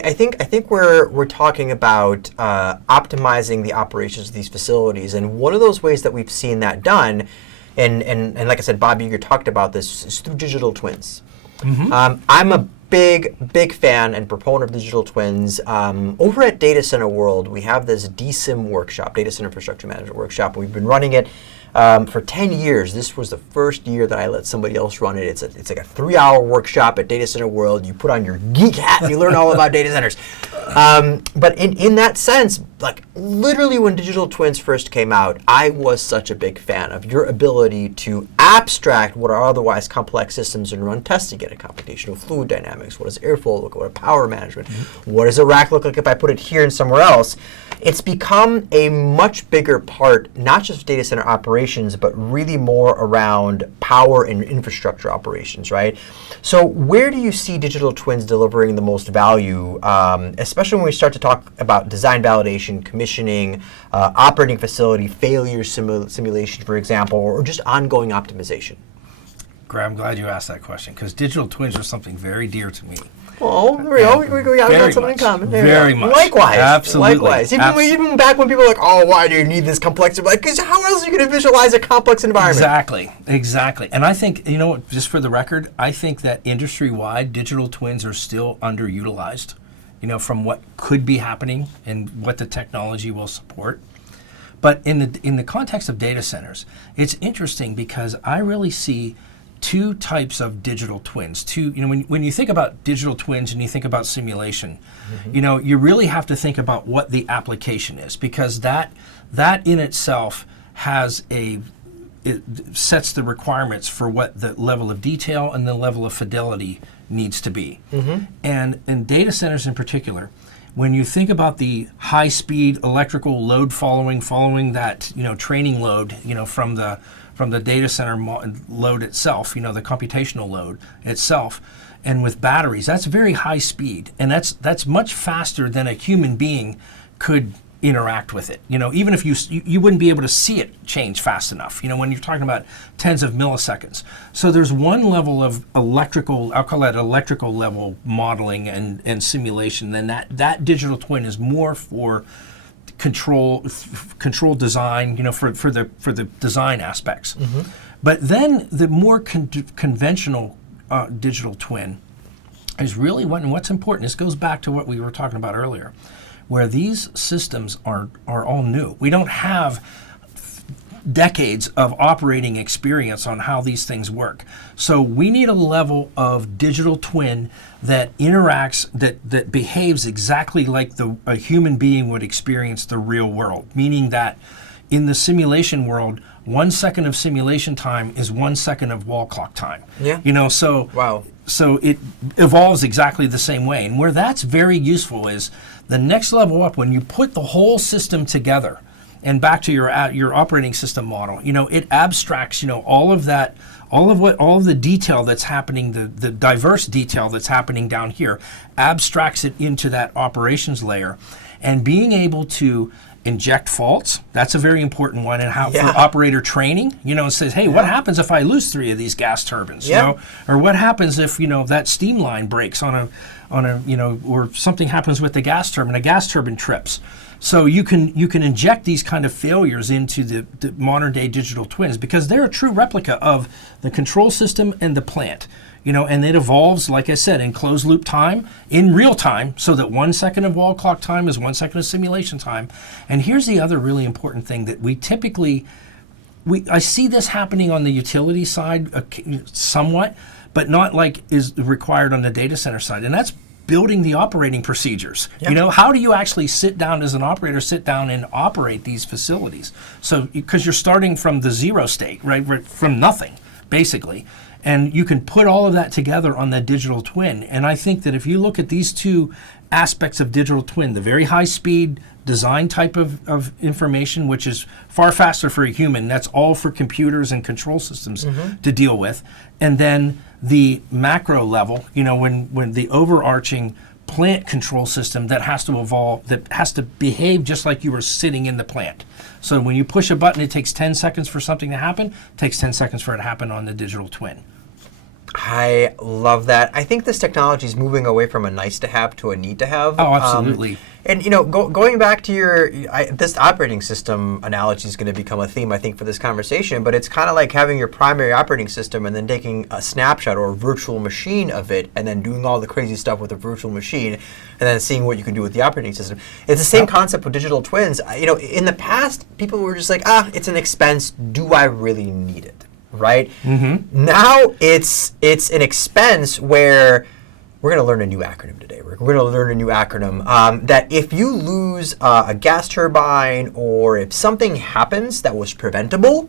I think we're talking about optimizing the operations of these facilities, and one of those ways that we've seen that done, and like I said, Bobby, you talked about this, is through digital twins. I'm a big fan and proponent of digital twins. Over at Data Center World, we have this DCIM workshop, Data Center Infrastructure Management Workshop. We've been running it for 10 years. This was the first year that I let somebody else run it. It's like a 3-hour workshop at Data Center World. You put on your geek hat and you learn all about data centers. But in that sense, like literally when digital twins first came out, I was such a big fan of your ability to abstract what are otherwise complex systems and run tests to get a computational fluid dynamics. What does airflow look like? What power management? What does a rack look like if I put it here and somewhere else? It's become a much bigger part, not just of data center operations, but really more around power and infrastructure operations, right? So where do you see digital twins delivering the most value, especially when we start to talk about design validation, commissioning, operating facility, failure simulation, for example, or just ongoing optimization? Greg, I'm glad you asked that question, because digital twins are something very dear to me. Oh, there we go. We got something in common. Very much. Likewise. Absolutely. Likewise. Even back when people were like, oh, why do you need this complexity? Like, because how else are you going to visualize a complex environment? Exactly. And I think, you know what, just for the record, I think that industry-wide, digital twins are still underutilized, you know, from what could be happening and what the technology will support. But in the context of data centers, it's interesting because I really see two types of digital twins. When you think about digital twins and you think about simulation, you know, you really have to think about what the application is, because that in itself it sets the requirements for what the level of detail and the level of fidelity needs to be. And in data centers in particular, when you think about the high-speed electrical load following that, you know, training load, you know, from the data center load itself, you know, the computational load itself, and with batteries, that's very high speed, and that's much faster than a human being could interact with it. You know, even if you wouldn't be able to see it change fast enough, you know, when you're talking about tens of milliseconds. So there's one level of electrical, I'll call that electrical level modeling and simulation, then that digital twin is more for control design, you know, for the design aspects. But then the more conventional digital twin is really what's important. This goes back to what we were talking about earlier, where these systems are all new. We don't have decades of operating experience on how these things work. So we need a level of digital twin that interacts, that behaves exactly like a human being would experience the real world, meaning that in the simulation world, 1 second of simulation time is 1 second of wall clock time. Yeah. You know, so wow. So it evolves exactly the same way. And where that's very useful is the next level up, when you put the whole system together, and back to your operating system model, you know, it abstracts, you know, all of the detail that's happening, the diverse detail that's happening down here, abstracts it into that operations layer, and being able to inject faults, that's a very important one, and how for operator training, you know, it says, hey, what happens if I lose 3 of these gas turbines, you know, or what happens if, you know, that steam line breaks on a, you know, or something happens with the gas turbine trips. So you can inject these kind of failures into the modern day digital twins, because they're a true replica of the control system and the plant, you know, and it evolves, like I said, in closed loop time, in real time, so that 1 second of wall clock time is 1 second of simulation time. And here's the other really important thing that I see this happening on the utility side somewhat, but not like is required on the data center side, and that's building the operating procedures. You know, how do you actually sit down as an operator, and operate these facilities? So, because you're starting from the zero state, right, from nothing, basically. And you can put all of that together on the digital twin. And I think that if you look at these two aspects of digital twin, the very high speed design type of information, which is far faster for a human, that's all for computers and control systems to deal with, and then the macro level, you know, when the overarching plant control system that has to evolve, that has to behave just like you were sitting in the plant. So when you push a button, it takes 10 seconds for something to happen. It takes 10 seconds for it to happen on the digital twin. I love that. I think this technology is moving away from a nice to have to a need to have. Oh, absolutely. And going back to this operating system analogy is going to become a theme, I think, for this conversation. But it's kind of like having your primary operating system and then taking a snapshot or a virtual machine of it, and then doing all the crazy stuff with the virtual machine, and then seeing what you can do with the operating system. It's the same concept with digital twins. In the past, people were just like, it's an expense. Do I really need it? Right? Mm-hmm. Now it's an expense where we're going to learn a new acronym today. We're going to learn a new acronym that if you lose a gas turbine, or if something happens that was preventable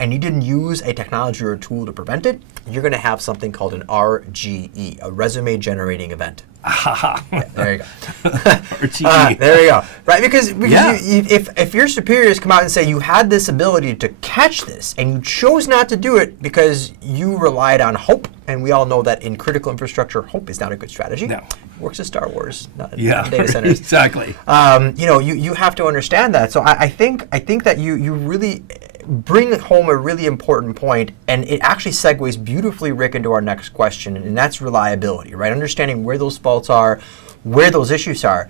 and you didn't use a technology or a tool to prevent it, you're going to have something called an RGE, a resume generating event. Yeah, there you go. RGE. There you go. Right, because if your superiors come out and say you had this ability to catch this and you chose not to do it because you relied on hope, and we all know that in critical infrastructure, hope is not a good strategy. No. It works at Star Wars, not in Yeah, data centers. exactly. You have to understand that. So I think that you really bring home a really important point, and it actually segues beautifully, Rick, into our next question, and that's reliability, right? Understanding where those faults are, where those issues are.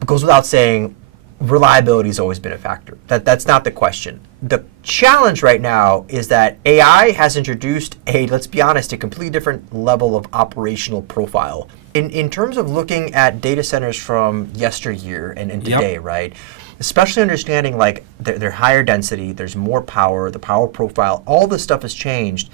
It goes without saying, reliability has always been a factor. That's not the question. The challenge right now is that AI has introduced let's be honest, a completely different level of operational profile. In terms of looking at data centers from yesteryear and today, right? Especially understanding like they're higher density, there's more power, the power profile, all this stuff has changed.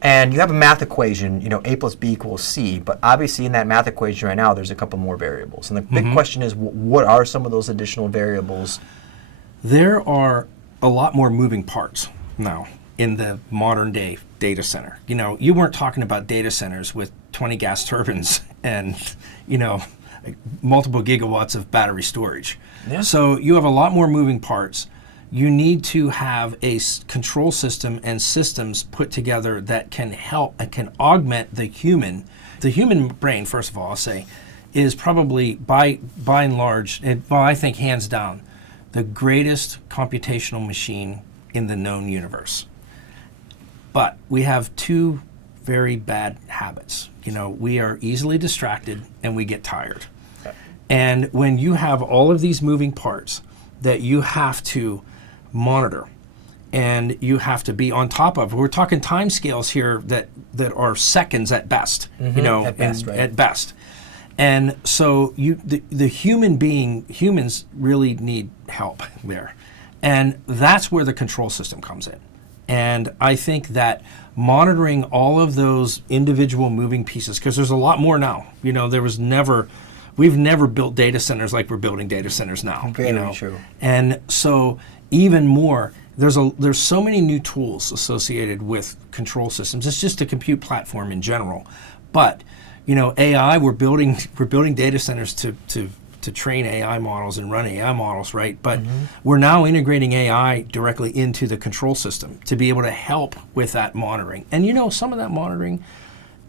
And you have a math equation, A plus B equals C, but obviously in that math equation right now, there's a couple more variables. And the big question is, what are some of those additional variables? There are a lot more moving parts now in the modern day data center. You weren't talking about data centers with 20 gas turbines and, multiple gigawatts of battery storage. Yeah. So you have a lot more moving parts. You need to have a control system and systems put together that can help and can augment the human. The human brain, first of all, I'll say, is probably by and large, I think hands down, the greatest computational machine in the known universe. But we have two very bad habits. We are easily distracted and we get tired. Okay. And when you have all of these moving parts that you have to monitor and you have to be on top of, we're talking time scales here that are seconds at best, at best, right? At best. And so humans really need help there. And that's where the control system comes in. And I think that monitoring all of those individual moving pieces, because there's a lot more now. We've never built data centers like we're building data centers now. Very true. And so even more, there's so many new tools associated with control systems. It's just a compute platform in general. But AI, we're building data centers to train AI models and run AI models, right? But we're now integrating AI directly into the control system to be able to help with that monitoring. And some of that monitoring,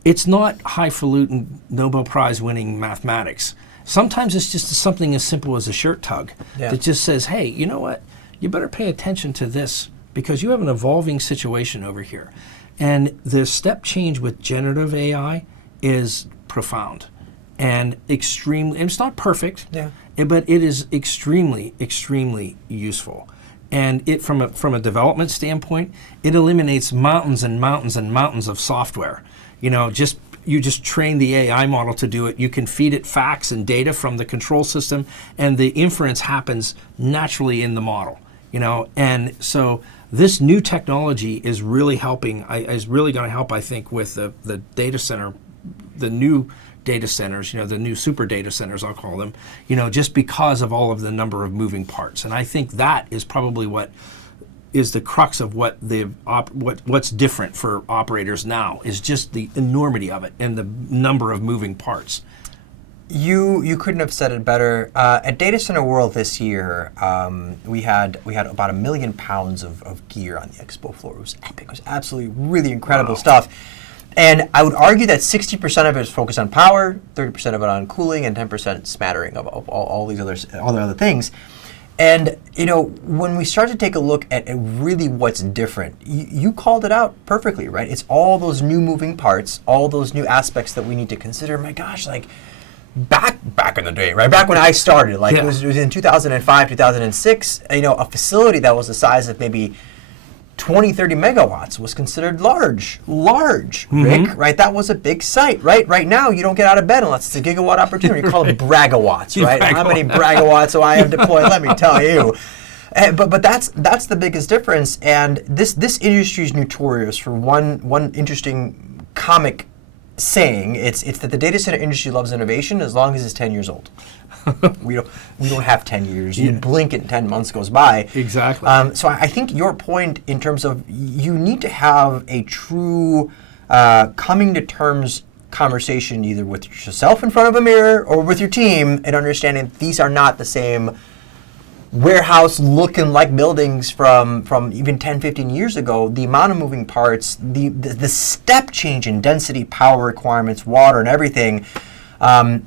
it's not highfalutin Nobel Prize winning mathematics. Sometimes it's just something as simple as a shirt tug that just says, hey, you know what? You better pay attention to this because you have an evolving situation over here. And the step change with generative AI is profound. And it's not perfect, but it is extremely, extremely useful. And it from a development standpoint, it eliminates mountains and mountains and mountains of software. You just train the AI model to do it. You can feed it facts and data from the control system, and the inference happens naturally in the model. And so this new technology is really helping. Is really going to help, I think, with the data center, the new data centers, the new super data centers, I'll call them, just because of all of the number of moving parts. And I think that is probably what is the crux of what's different for operators now, is just the enormity of it and the number of moving parts. You couldn't have said it better. At Data Center World this year, we had about 1 million pounds of gear on the expo floor. It was epic. It was absolutely really incredible stuff. And I would argue that 60% of it is focused on power, 30% of it on cooling, and 10% smattering of all the other things. And when we start to take a look at really what's different, you called it out perfectly, right? It's all those new moving parts, all those new aspects that we need to consider. My gosh, like back in the day, right? Back when I started, like it was in 2005, 2006, a facility that was the size of maybe 20, 30 megawatts was considered large, Rick, right? That was a big site, right? Right now, you don't get out of bed unless it's a gigawatt opportunity. You call them bragawatts, right? How many bragawatts do I have deployed? Let me tell you. But that's the biggest difference. And this industry is notorious for one interesting comic saying. It's that the data center industry loves innovation as long as it's 10 years old. we don't have 10 years. You blink and 10 months goes by. Exactly. So I think your point in terms of you need to have a true coming to terms conversation either with yourself in front of a mirror or with your team and understanding these are not the same warehouse looking like buildings from even 10, 15 years ago. The amount of moving parts, the step change in density, power requirements, water, and everything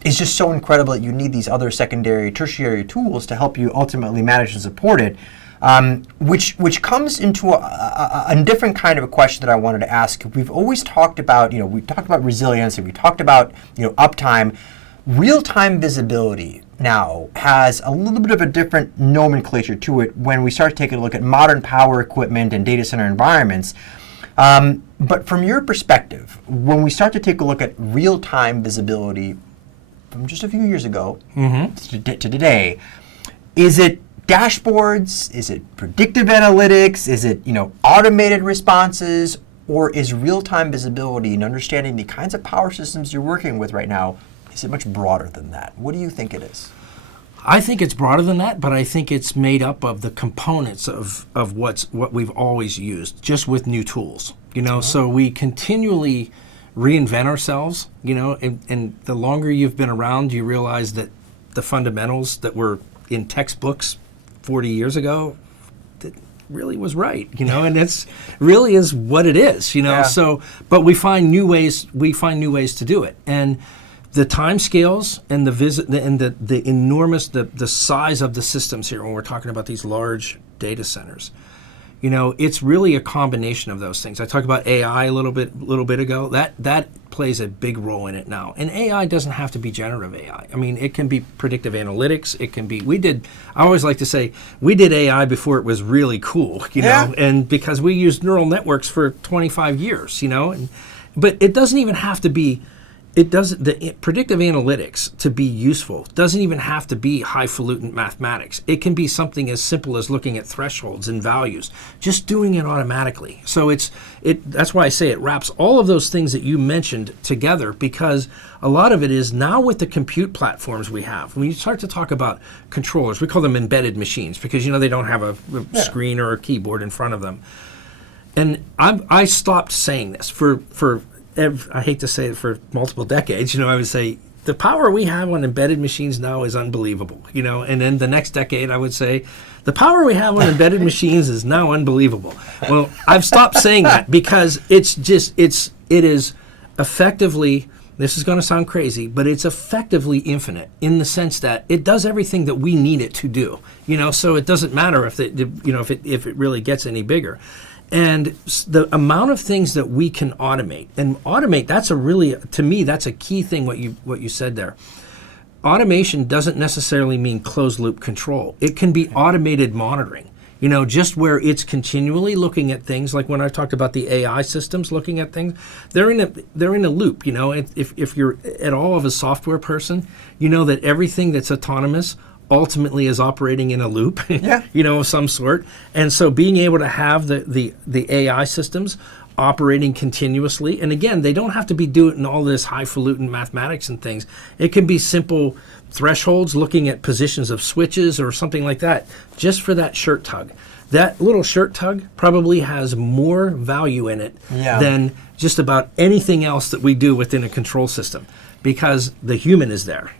is just so incredible that you need these other secondary, tertiary tools to help you ultimately manage and support it, which comes into a different kind of a question that I wanted to ask. We've always talked about, we talked about resiliency, we talked about, uptime. Real-time visibility now has a little bit of a different nomenclature to it when we start taking a look at modern power equipment and data center environments. But from your perspective, when we start to take a look at real-time visibility from just a few years ago to today, is it dashboards? Is it predictive analytics? Is it automated responses? Or is real-time visibility and understanding the kinds of power systems you're working with right now, is it much broader than that? What do you think it is? I think it's broader than that, but I think it's made up of the components of what we've always used, just with new tools. So we continually reinvent ourselves. And the longer you've been around, you realize that the fundamentals that were in textbooks 40 years ago, that really was right. And it's really is what it is. Yeah. So, but we find new ways. We find new ways to do it, and the time scales and the enormous the size of the systems here when we're talking about these large data centers, it's really a combination of those things. I talked about AI a little bit ago. That plays a big role in it now. And AI doesn't have to be generative AI. I mean, it can be predictive analytics. It can be. I always like to say we did AI before it was really cool. Know, and because we used neural networks for 25 years. But it doesn't even have to be. The predictive analytics to be useful doesn't even have to be highfalutin mathematics. It can be something as simple as looking at thresholds and values, just doing it automatically. So that's why I say it wraps all of those things that you mentioned together, because a lot of it is now with the compute platforms we have. When you start to talk about controllers, we call them embedded machines because they don't have a screen or a keyboard in front of them. And I stopped saying this for I hate to say it, for multiple decades, I would say the power we have on embedded machines now is unbelievable, and then the next decade I would say the power we have on embedded machines is now unbelievable. Well, I've stopped saying that because it is effectively, this is going to sound crazy, but it's effectively infinite in the sense that it does everything that we need it to do, so it doesn't matter if it really gets any bigger. And the amount of things that we can automate, to me, that's a key thing, what you said there. Automation doesn't necessarily mean closed loop control. It can be automated monitoring, just where it's continually looking at things, like when I talked about the AI systems looking at things, they're in a loop, if you're at all of a software person, that everything that's autonomous ultimately is operating in a loop, of some sort. And so being able to have the AI systems operating continuously, and again, they don't have to be doing all this highfalutin mathematics and things. It can be simple thresholds, looking at positions of switches or something like that, just for that shirt tug. That little shirt tug probably has more value in it than just about anything else that we do within a control system, because the human is there.